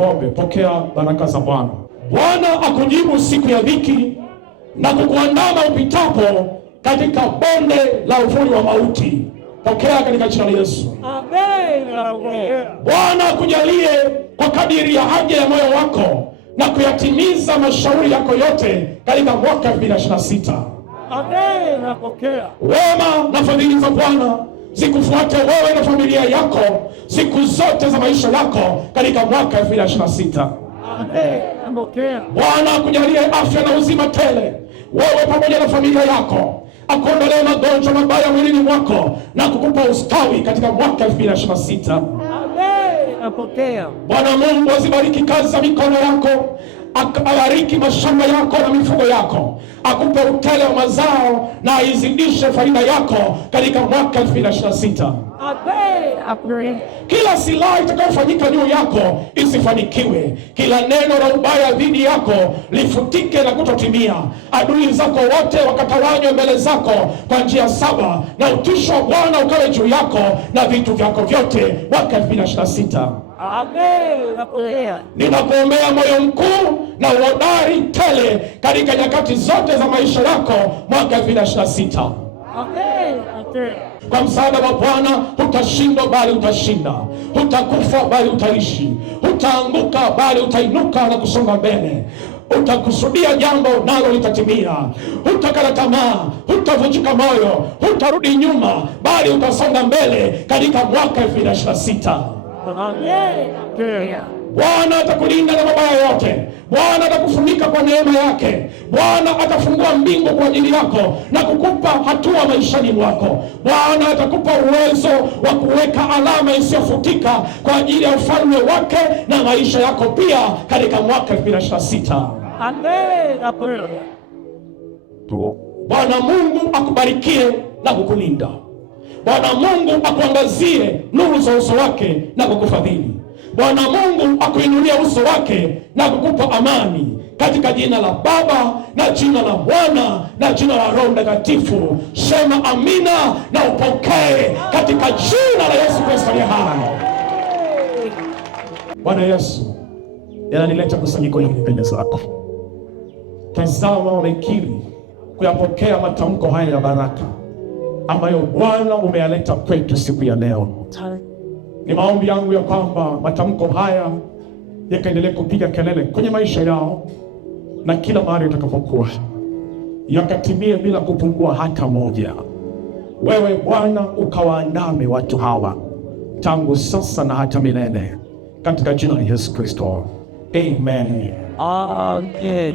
tuombe. Pokea baraka za Bwana. Bwana akujibu siku ya dhiki na kukuandama upitapo katika bonde la uvuli wa mauti. Pokea katika jina la Yesu. Amen. Bwana akujalie kwa kadiri ya haja ya moyo wako na kuyatimiza mashauri yako yote katika mwaka 2026. Amen. Napokea. Wema na fadhili za Bwana zikufuate wewe na familia yako siku zote za maisha yako katika mwaka 2026. Amen. Napokea. Bwana akujalie afya na uzima tele, wewe pamoja na familia yako, akuondolee magonjwa mabaya mwilini mwako na kukupa ustawi katika mwaka 2026. Amen. Napokea. Bwana Mungu azibariki kazi za mikono yako, akabariki mashamba yako na mifugo yako, akupe utele wa mazao na aizidishe faida yako katika mwaka 2026. Amen. Kila silaha itakayofanyika juu yako isifanikiwe. Kila neno la ubaya dhidi yako lifutike na kutotimia. Adui zako wote wakatawanywe mbele zako kwa njia 7, na utisho wa Bwana ukawe juu yako na vitu vyako vyote mwaka 2026. Amen. Ninakuombea moyo mkuu na uhodari tele katika nyakati zote za maisha yako mwaka 2026. Amen. Kwa msaada wa Bwana hutashindwa bali utashinda, hutakufa bali utaishi, hutaanguka bali utainuka na kusonga mbele. Utakusudia jambo nalo litatimia, hutakata tamaa, hutavunjika moyo, hutarudi nyuma bali utasonga mbele katika mwaka 2026. Amen. Bwana atakulinda na mabaya yote. Bwana atakufunika kwa neema yake. Bwana atafungua mbingu kwa ajili yako na kukupa hatua maishani mwako. Bwana atakupa uwezo wa kuweka alama isiyofutika kwa ajili ya ufalme wake na maisha yako pia katika mwaka 2026. Amen. Bwana Mungu akubarikie na kukulinda. Bwana Mungu akuangazie nuru za uso wake na kukufadhili. Bwana Mungu akuinulia uso wake na kukupa amani katika jina la Baba na jina la Bwana na jina la Roho Mtakatifu. Sema amina na upokee katika jina la Yesu Kristo aliye hai. Bwana Yesu, yananileta kusanyiko hili mbele zako. Tazama, umekiri kuyapokea matamko haya ya baraka ambayo Bwana umeyaleta kwetu siku ya leo. Ni maombi yangu ya kwamba matamko haya yakaendelee kupiga kelele kwenye maisha yao, na kila mahali utakapokuwa yakatimie bila kupungua hata moja. Wewe Bwana ukawaandame watu hawa tangu sasa na hata milele, katika jina la Yesu Kristo. Amen. Amen.